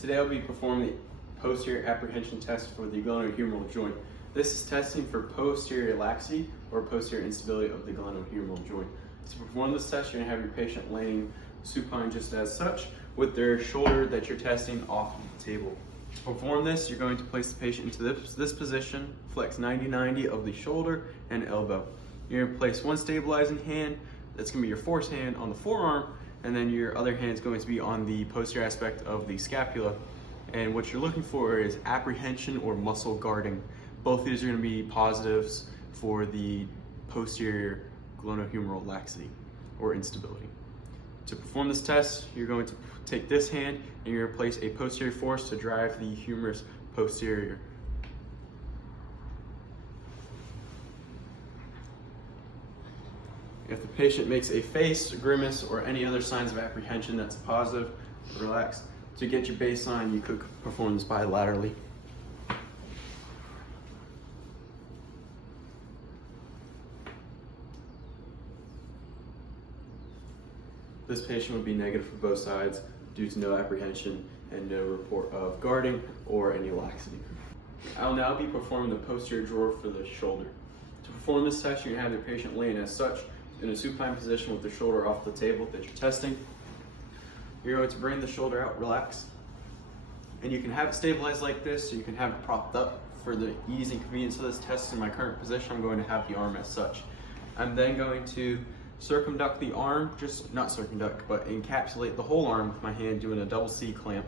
Today I'll be performing the posterior apprehension test for the glenohumeral joint. This is testing for posterior laxity or posterior instability of the glenohumeral joint. To perform this test, you're going to have your patient laying supine just as such with their shoulder that you're testing off of the table. To perform this, you're going to place the patient into this position, flex 90-90 of the shoulder and elbow. You're going to place one stabilizing hand, that's going to be your force hand on the forearm, and then your other hand is going to be on the posterior aspect of the scapula. And what you're looking for is apprehension or muscle guarding. Both of these are going to be positives for the posterior glenohumeral laxity or instability. To perform this test, you're going to take this hand and you're going to place a posterior force to drive the humerus posterior. If the patient makes a face, a grimace, or any other signs of apprehension, that's positive, relax. To get your baseline, you could perform this bilaterally. This patient would be negative for both sides due to no apprehension and no report of guarding or any laxity. I'll now be performing the posterior drawer for the shoulder. To perform this test, you're going to have your patient laying as such in a supine position with the shoulder off the table that you're testing. You're going to bring the shoulder out, relax. And you can have it stabilized like this, so you can have it propped up. For the ease and convenience of this test in my current position, I'm going to have the arm as such. I'm then going to circumduct the arm, not circumduct, but encapsulate the whole arm with my hand doing a double C clamp.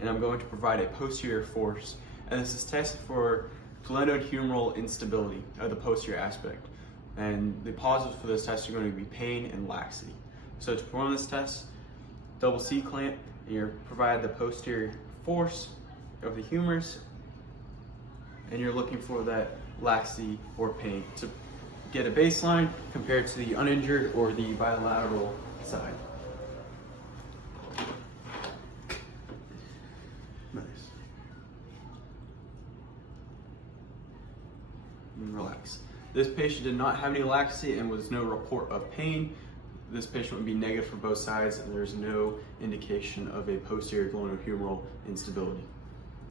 And I'm going to provide a posterior force. And this is tested for glenohumeral instability of the posterior aspect. And the positives for this test are going to be pain and laxity. So to perform this test, double C clamp, and you provide the posterior force of the humerus, and you're looking for that laxity or pain to get a baseline compared to the uninjured or the bilateral side. Nice. And relax. This patient did not have any laxity and was no report of pain. This patient would be negative for both sides, and there's no indication of a posterior glenohumeral instability.